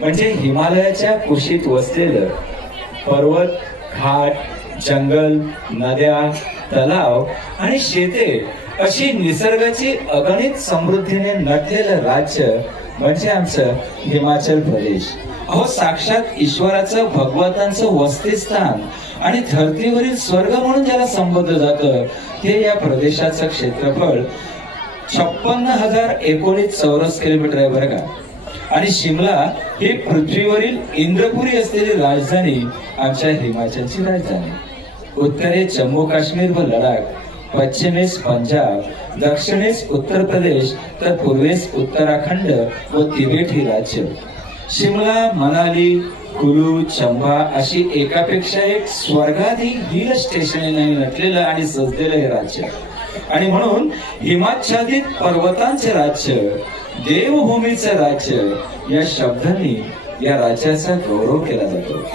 म्हणजे हिमालयाच्या कुशीत वसलेलं पर्वत, घाट, जंगल, नद्या, तलाव आणि शेते अशी निसर्गाची अगणित समृद्धीने नटलेलं राज्य म्हणजे आमचं हिमाचल प्रदेश. अहो, साक्षात ईश्वराचं, भगवंतांचं वसतिस्थान आणि धर्तीवरील स्वर्ग म्हणून ज्याला संबोधलं जातं ते या प्रदेशाचं क्षेत्रफळ 56,019 चौरस किलोमीटर आहे बरं का. आणि शिमला ही पृथ्वीवरील इंद्रपुरी असलेली राजधानी आमच्या हिमाचलची राजधानी. उत्तरेस जम्मू काश्मीर व लडाख, पश्चिमेस पंजाब, दक्षिणेस उत्तर प्रदेश तर पूर्वेस उत्तराखंड व तिबेट ही राज्य. शिमला, मनाली, कुलू, चंबा अशी एकापेक्षा एक स्वर्गाधी हिल स्टेशनने नटलेलं आणि सजलेलं हे राज्य. आणि म्हणून हिमाच्छादित पर्वतांचे राज्य, देवभूमीचे राज्य या शब्दांनी या राज्याचा गौरव केला जातो.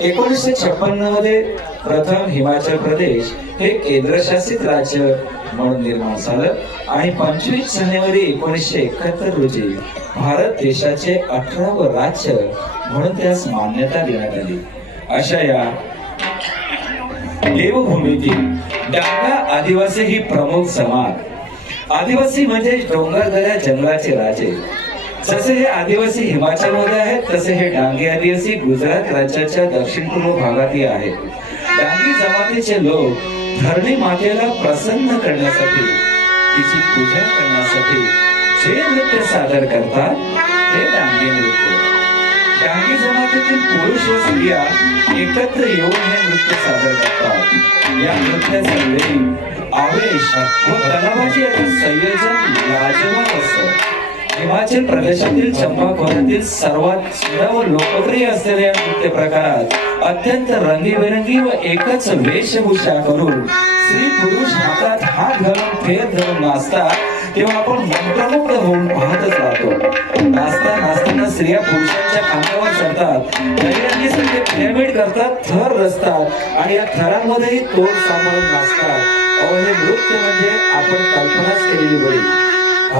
1956 मध्ये प्रथम हिमाचल प्रदेश हे केंद्रशासित राज्य म्हणून निर्माण झालं आणि 25 जानेवारी 1971 रोजी भारत देशाचे 18वे राज्य म्हणून त्यास मान्यता देण्यात आली. अशा या देवभूमीतील डांगा आदिवासी ही प्रमुख जमात. आदिवासी म्हणजे डोंगरदऱ्या जंगलाचे राजे. जसे हे आदिवासी हिमाचल मध्ये आहेत तसे हे डांगी आदिवासी गुजरात राज्याच्या दक्षिण पूर्व भागातही आहेत. डांगी जमातीचे लोक धरणी मातेला प्रसन्न करण्यासाठी, तिची पूजा करण्यासाठी जे नृत्य सादर करतात ते डांगी नृत्य. डांगी जमातीतील पुरुष व स्त्रिया एकत्र येऊन हे नृत्य सादर करतात. या नृत्याचा वेग, आवेश व तणावाचे संयोजन लाजवाब असतं. हिमाचल प्रदेशातील चंबा खोऱ्यातील सर्वात जुना व लोकप्रिय असलेल्या नृत्य प्रकारात अत्यंत रंगीबेरंगी व एकच वेशभूषा करून स्त्री पुरुष हातात हात घालून फेर धरून नाचतात तेव्हा आपण मंत्रमुग्ध होऊन पाहतच राहतो. नाचताना स्त्रिया पुरुषांच्या खांद्यावर चढतात, दहीहंडीसारखे पिरॅमिड करतात, थर रचतात आणि या थरांमध्येही तोल सांभाळून नाचतात. अहो, हे नृत्य म्हणजे आपण कल्पनाच केलेली बरी.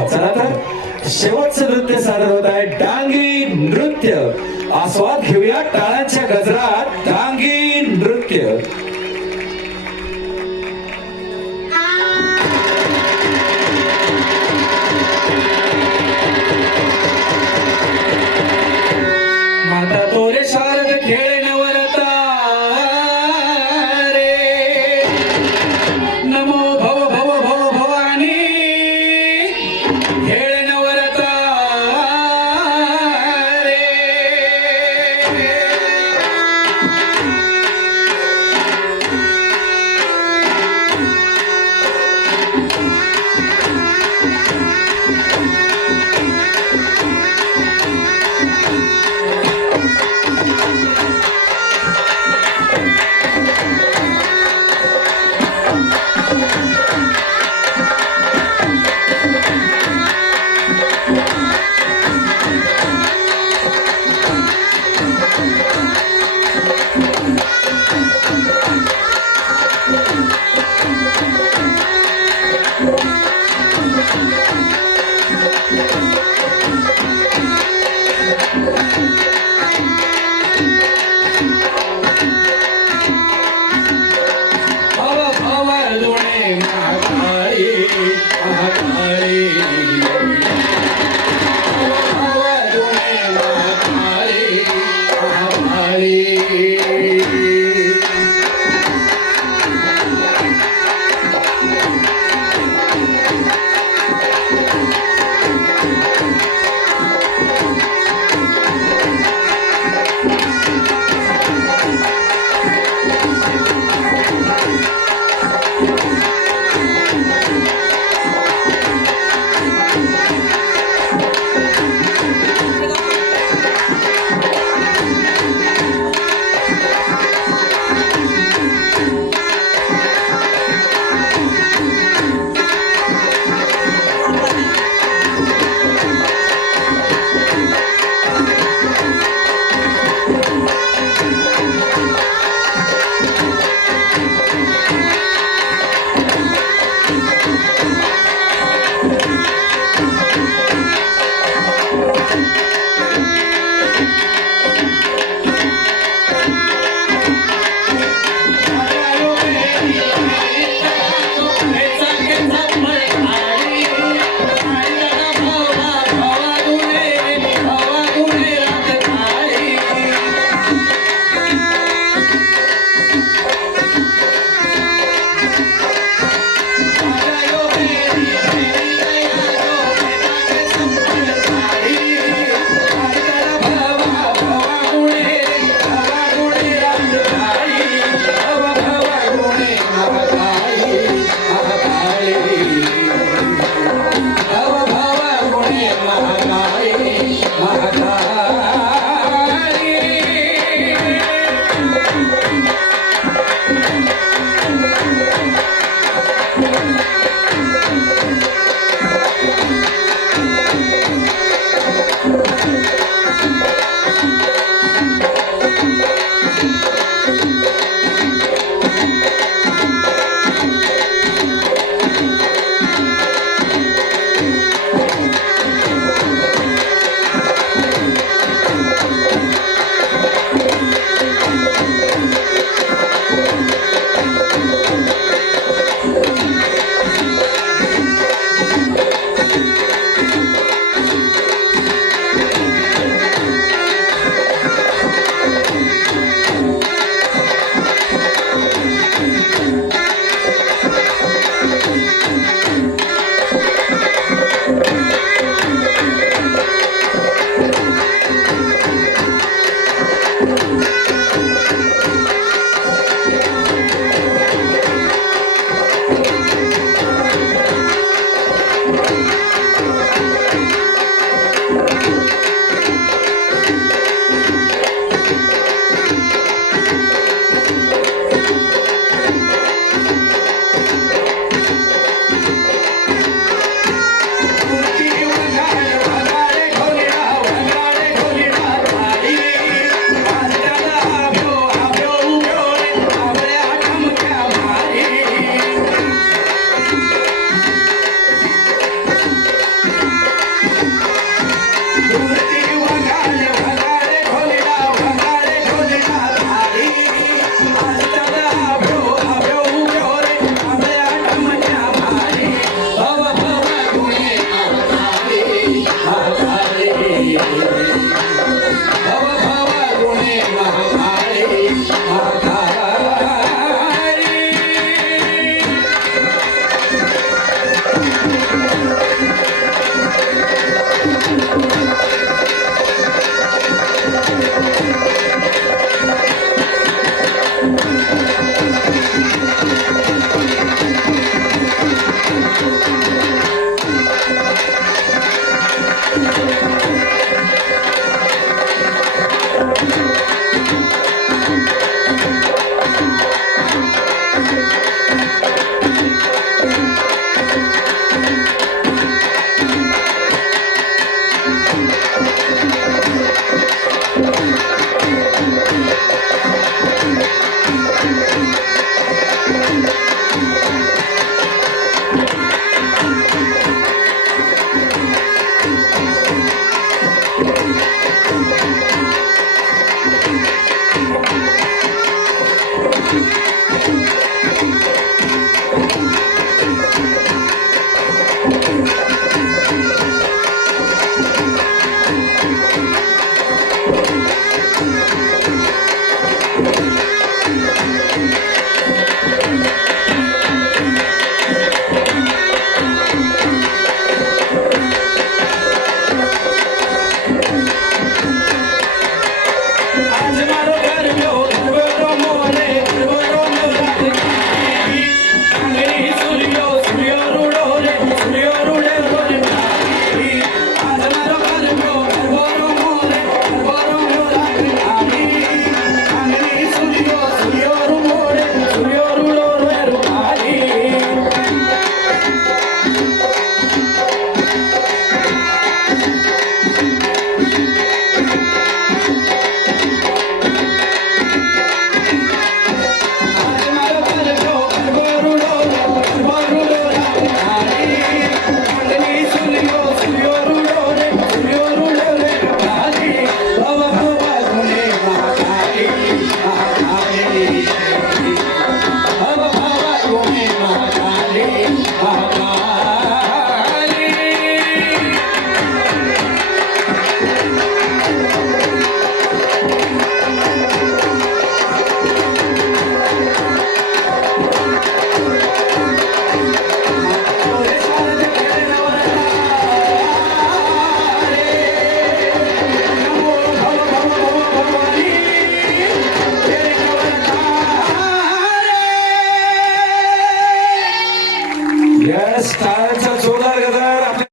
चला तर शेवटचं नृत्य सादर होत आहे, डांगी नृत्य. आस्वाद घेऊया टाळ्यांच्या गजरात.